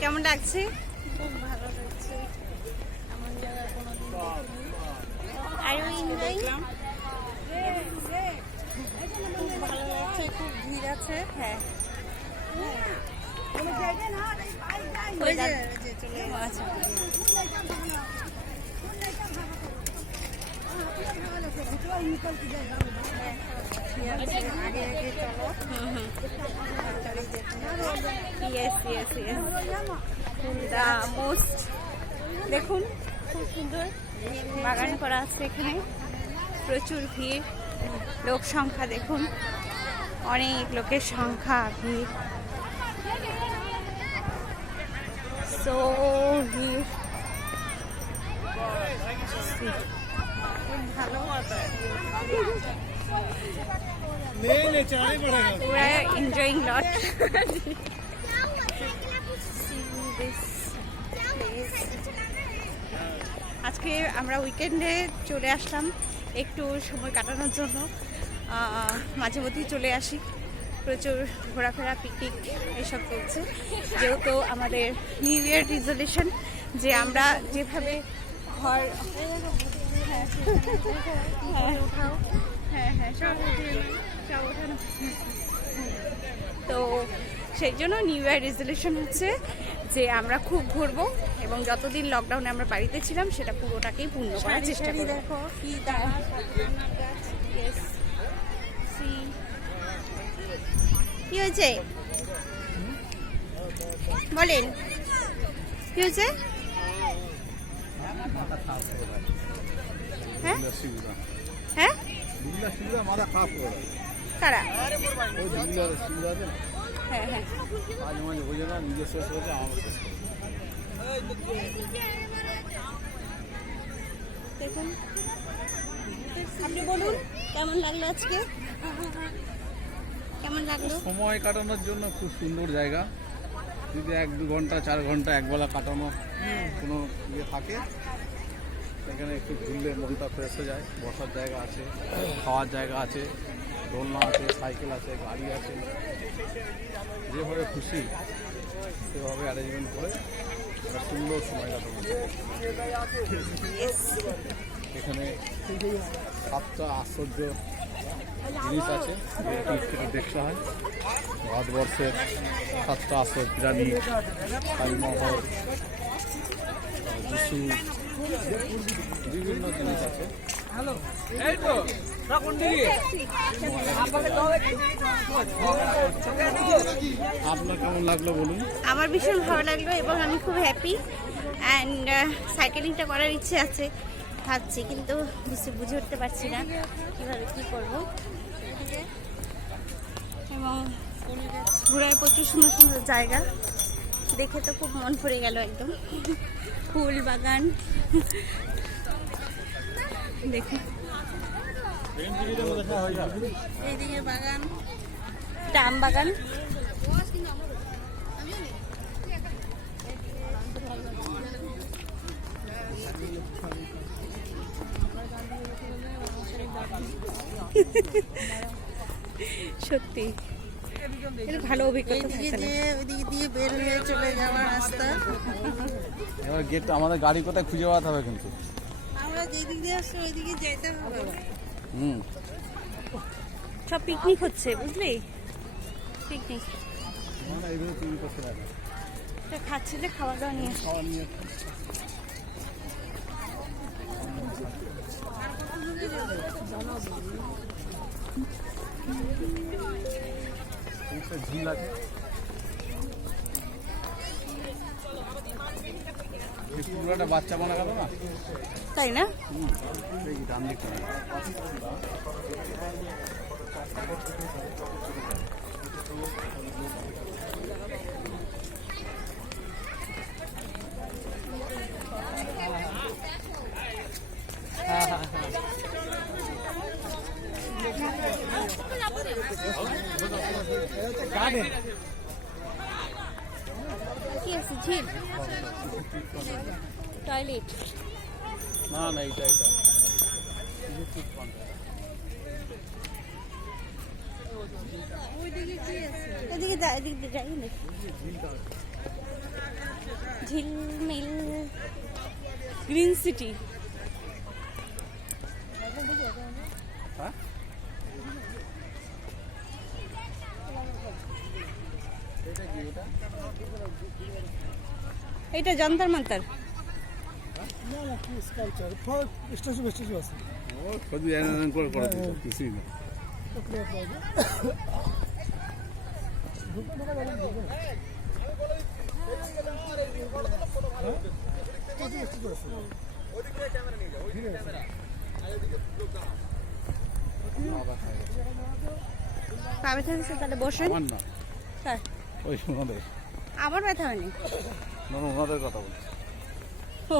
কেমন লাগছে? খুব ভালো লাগছে, এমন জায়গা কোনোদিন দেখিনি। আর এনজয় খুব ভালো লাগছে, খুব ভিড় আছে। হ্যাঁ ওই যে চলে আচ্ছা আগে আগে চলো। Yes yes yes the most. দেখুন খুব সুন্দর বাগান করা আছে এখানে, প্রচুর ভিড়, লোক সংখ্যা দেখুন, অনেক লোকের সংখ্যা, ভিড়, সো ভিড়। খুব ভালো। We are enjoying lot. আজকে আমরা উইকেন্ডে চলে আসলাম একটু সময় কাটানোর জন্য। মাঝে মধ্যেই চলে আসি, প্রচুর ঘোরাফেরা, পিকনিক এসব চলছে। যেহেতু আমাদের নিউ ইয়ার রেজলিউশন যে আমরা যেভাবে ঘর হ্যাঁ হ্যাঁ সব ওঠানো, তো সেই জন্য নিউ ইয়ার রেজলিউশন হচ্ছে যে আমরা খুব ঘুরবো এবং যতদিন লকডাউনে আমরা বাড়িতে ছিলাম সেটা পুরোটাকেই পূর্ণ করার চেষ্টা করি। দেখো কি দাঁড়া কি হয়েছে বলেন, কি হয়েছে? হ্যাঁ হ্যাঁ কারা? হ্যাঁ হ্যাঁ দেখুন, আপনি বলুন কেমন লাগলো আজকে, কেমন লাগলো? সময় কাটানোর জন্য খুব সুন্দর জায়গা। যদি 1-2 ঘন্টা 4 ঘন্টা একবেলা কাটানো কোনো ইয়ে থাকে, সেখানে একটু ঘুরলে মনটা ফ্রেশ হয়ে যায়। বসার জায়গা আছে, খাওয়ার জায়গা আছে, দোলনা আছে, সাইকেল আছে, গাড়ি আছে, যেভাবে খুশি সেভাবে অ্যারেঞ্জমেন্ট করে একটা সুন্দর সময় কাটানো। এখানে 7টা আশ্চর্য জিনিস আছে যেটা দেখতে হয়। ভারতবর্ষের 7টা আশ্চর্য পিরামিড, তাজমহল, যিশু, বিভিন্ন জিনিস আছে। আপনার কেমন লাগলো বলুন? আমার ভীষণ ভালো লাগলো এবং আমি খুব হ্যাপি অ্যান্ড সাইকেলিংটা করার ইচ্ছে আছে, ভাবছি কিন্তু বুঝে উঠতে পারছি না কীভাবে কী করবো। এবং ঘোরার প্রচুর সুন্দর সুন্দর জায়গা দেখে তো খুব মন ভরে গেল একদম। ফুল বাগান দেখুন, এইদিকে বাগান, আম বাগান, সত্যি এটা ভালো অভিজ্ঞতা। ওইদিকে দিয়ে বের হয়ে চলে যাওয়ার রাস্তা। এবার গেট আমাদের গাড়ি কোথায় খুঁজে পাওয়াতে হবে কিন্তু। আমরা যেদিক দিয়ে আসছি ওইদিকে যেতে হবে। সব পিকনিক হচ্ছে বুঝলি, পিকনিক খাচ্ছে যে খাওয়া দাওয়া নিয়ে ঝিল আছে, পুরোটা বাচ্চা বানা গেল না, তাই না? ডান দিকটা কি আছে? ঝিল, টয়লেট? না না, এইটা এদিকে যাই নাকি? ঝিলমিল গ্রিন সিটি। হ্যাঁ এটা যন্তর মন্তর। ও শুধু এরকম করে করে দিত, কিছুই না। পা ব্যথা হয়েছে, তাহলে বসেন। আমার না, হ্যাঁ, ওই ওনাদের, আমার ব্যথা হয়নি। না না, ওনাদের কথা বলছি। ও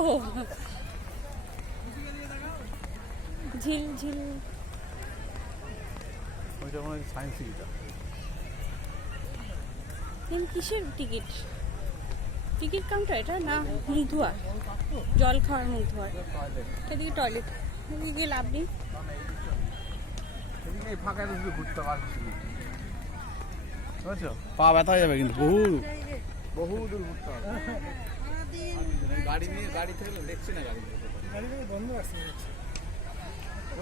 ঝিল ঝিল। ওইটা মনে হয় সায়েন্স সিটিটা। কিসের টিকিট? টিকিট কাউন্টার এটা না মুখ ধোয়া, জল খাওয়ার মুখ ধোয়ার। এদিকে টয়লেট, এদিকে লাভ নেই। এদিকে এই ফাঁকা শুধু ঘুরতে পারছি বুঝছো, পা ব্যথা হয়ে যাবে কিন্তু বহু বহু দূর ঘুরতে হবে। গাড়ি নিয়ে, গাড়ি থেকে দেখছি না, গাড়ি বন্ধ আছে